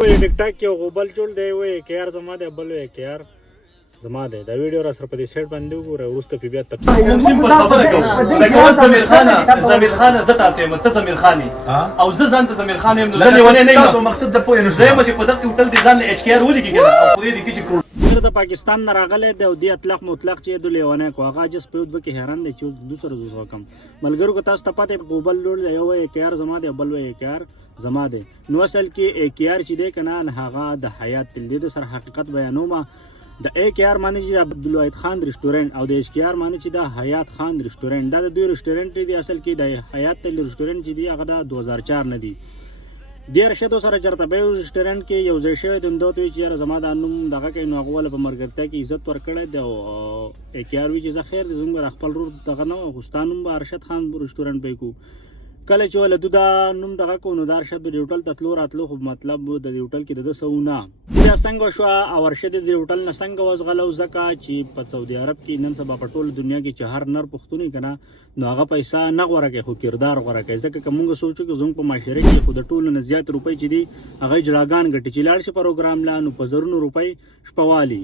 ټیک ټاک کې غوبل جوړ دی وای کې یار زما دی بل وای کې یار زما دی دا ویډیو را سره په دې سیټ باندې وګوره وروسته په بیا تفصیل سیمپل خبره کوم لکه اوس زمیر خان زه تاته ته زمیر خان او زه ځان ته زمیر خان یم نو ځنه ونه نه یم مقصد د پوهې نه زه چې په دغه هوټل دي ځان له اچ کی ار ولې کېږي او په دې کې چې د پاکستان نه راغلی دی او دی اطلاق مطلق چې د لیوانه کو هغه جس په دوه کې حیران دی چې دوسر زو کم ملګرو کو تاسو ته پته غوبل لوړ دی یو کې یار زما دی بل وای کې یار زما دی نو اصل کې کې یار چې دی کنه هغه د حیات تل د سر حقیقت بیانومه د کې یار معنی چې عبدالواحد خان ریسټورانټ او د کې یار معنی چې د حیات خان ریسټورانټ دا د دوی ریسټورانټ دی اصل کې د حیات تل ریسټورانټ چې دی هغه د 2004 نه دی دیر شته سره چرته به ریسټورانټ کې یو ځای شوی د دوه توی چې زما د انوم دغه کې نو غوله په مرګرته کې عزت ورکړی دی او کې یار وی چې خیر د زموږ خپل رور دغه نو غستانوم به ارشد خان ریسټورانټ به کو کله چې ول د نوم دغه کو نو دار شد د هوټل تطلو راتلو خو مطلب د هوټل کې د سونه بیا څنګه شو او ارشد د هوټل نه څنګه وزغلو زکه چې په سعودي عرب کې نن سبا په ټول دنیا کې چې هر نر پښتوني کنه نو هغه پیسې نه غوړه کې خو کردار غوړه کې ځکه کومه سوچو کې زوم په معاشره کې خو د ټولو نه زیات روپۍ چې دي هغه جړاګان غټي چې لاړ شي پروګرام لانو په زرونو روپۍ شپوالي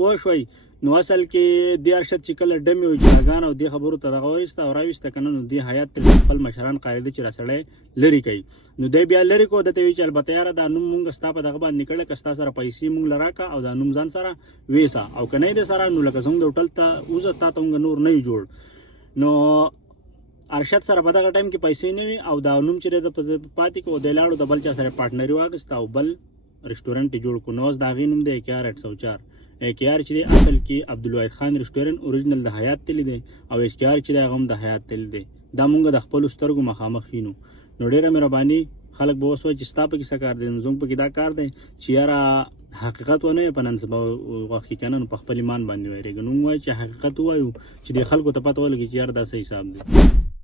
پوه شوي نو اصل کې د ارشد چې کله ډمې او جړاګان او د خبرو ته دغه وایسته او راويسته کنه نو د حیات تل خپل مشران قاعده چې رسړې لري کوي نو دی بیا لري کو د ته چې البته یاره دا نوم مونږ ستا په دغه باندې کړه کستا سره پیسې مونږ لراکا او دا نوم ځان سره ویسا او کنه د سره نو لکه څنګه د هوټل ته اوزه تا ته نور نه جوړ نو ارشد سره په دغه ټایم کې پیسې نه وي او دا نوم چې د پاتې کو د لاړو د بل چا سره پارټنري واغستا او بل ریسټورانټ جوړ کو نو دا غي نوم دی 1804 کې یار چې اصل کې عبدالواحد خان ریسټورانټ اوریجنل د حیات تل دی او کې یار چې هغه د حیات تل دی دا مونږ د خپل سترګو مخامخ خینو نو ډیره مهرباني خلک به وسو چې ستا په کې څه کار دي زوم په کې دا کار دی چې یاره حقیقت ونه په نن سبا واخی کنه په خپل ایمان باندې وایي نو وایي چې حقیقت وایو چې د خلکو ته پته ولګي چې یار دا صحیح حساب دی